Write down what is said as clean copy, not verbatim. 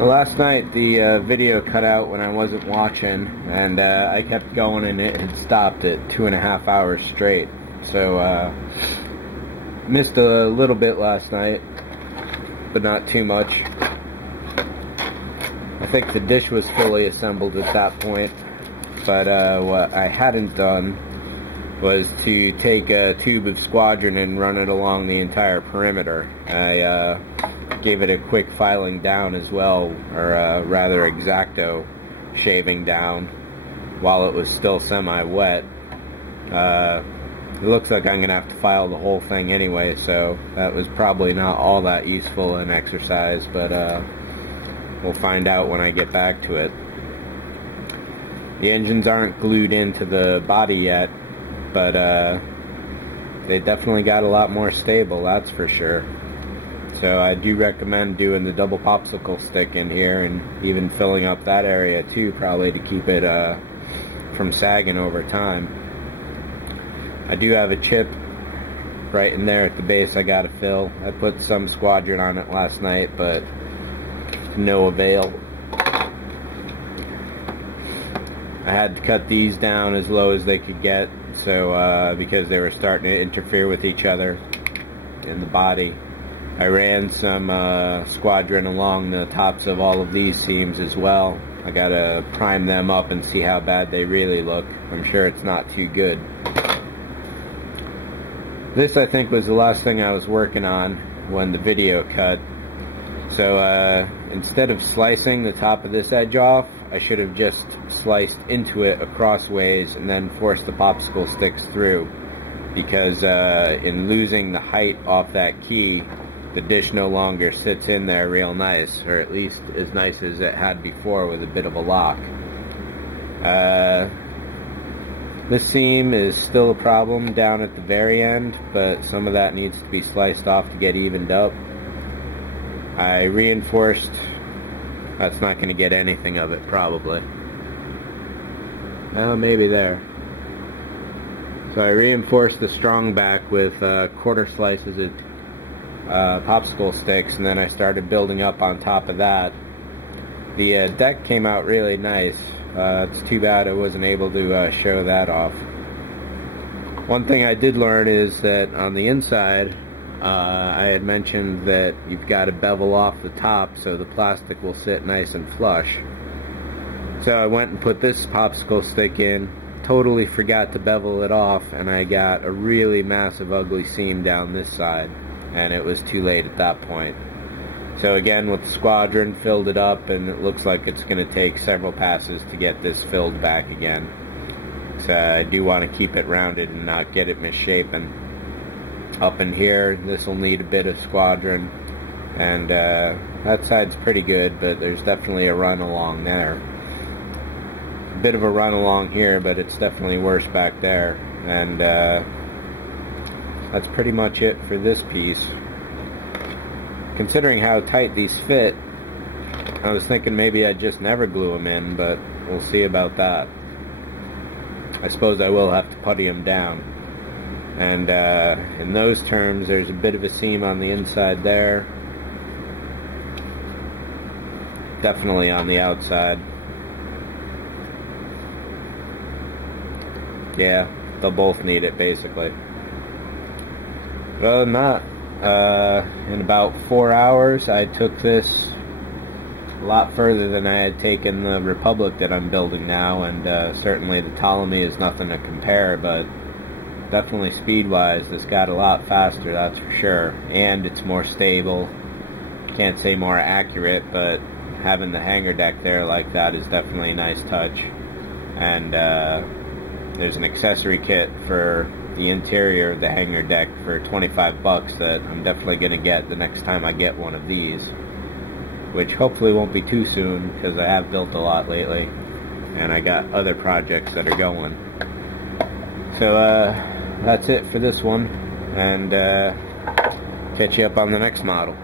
Well, last night the video cut out when I wasn't watching, and I kept going and it had stopped at 2.5 hours straight. So missed a little bit last night, but not too much. I think the dish was fully assembled at that point, but what I hadn't done was to take a tube of squadron and run it along the entire perimeter. I gave it a quick filing down as well, or rather X-Acto shaving down while it was still semi-wet. It looks like I'm going to have to file the whole thing anyway, so that was probably not all that useful an exercise, but we'll find out when I get back to it. The engines aren't glued into the body yet, but they definitely got a lot more stable, that's for sure. So I do recommend doing the double popsicle stick in here and even filling up that area too, probably to keep it from sagging over time. I do have a chip right in there at the base I gotta fill. I put some squadron on it last night, but no avail. I had to cut these down as low as they could get, so because they were starting to interfere with each other in the body. I ran some squadron along the tops of all of these seams as well. I gotta prime them up and see how bad they really look. I'm sure it's not too good. This, I think, was the last thing I was working on when the video cut. So instead of slicing the top of this edge off, I should have just sliced into it across ways and then forced the popsicle sticks through, because in losing the height off that key, the dish no longer sits in there real nice, or at least as nice as it had before with a bit of a lock. This seam is still a problem down at the very end, but some of that needs to be sliced off to get evened up. I reinforced, that's not going to get anything of it probably. Oh, maybe there. So I reinforced the strong back with quarter slices of popsicle sticks, and then I started building up on top of that. The deck came out really nice. It's too bad I wasn't able to show that off. One thing I did learn is that on the inside, I had mentioned that you've got to bevel off the top so the plastic will sit nice and flush. So I went and put this popsicle stick in, totally forgot to bevel it off, and I got a really massive ugly seam down this side, and it was too late at that point. So again, with the squadron, filled it up, and it looks like it's going to take several passes to get this filled back again. So I do want to keep it rounded and not get it misshapen. Up in here, this will need a bit of squadron, and that side's pretty good, but there's definitely a run along there. A bit of a run along here, but it's definitely worse back there, and that's pretty much it for this piece. Considering how tight these fit, I was thinking maybe I'd just never glue them in, but we'll see about that. I suppose I will have to putty them down. And in those terms, there's a bit of a seam on the inside there. Definitely on the outside. Yeah, they'll both need it basically. But other than that, in about 4 hours, I took this a lot further than I had taken the Republic that I'm building now, and certainly the Ptolemy is nothing to compare, but definitely speed-wise, this got a lot faster, that's for sure, and it's more stable. Can't say more accurate, but having the hangar deck there like that is definitely a nice touch. And there's an accessory kit for the interior of the hangar deck for 25 bucks that I'm definitely going to get the next time I get one of these, which hopefully won't be too soon, because I have built a lot lately and I got other projects that are going. So that's it for this one, and catch you up on the next model.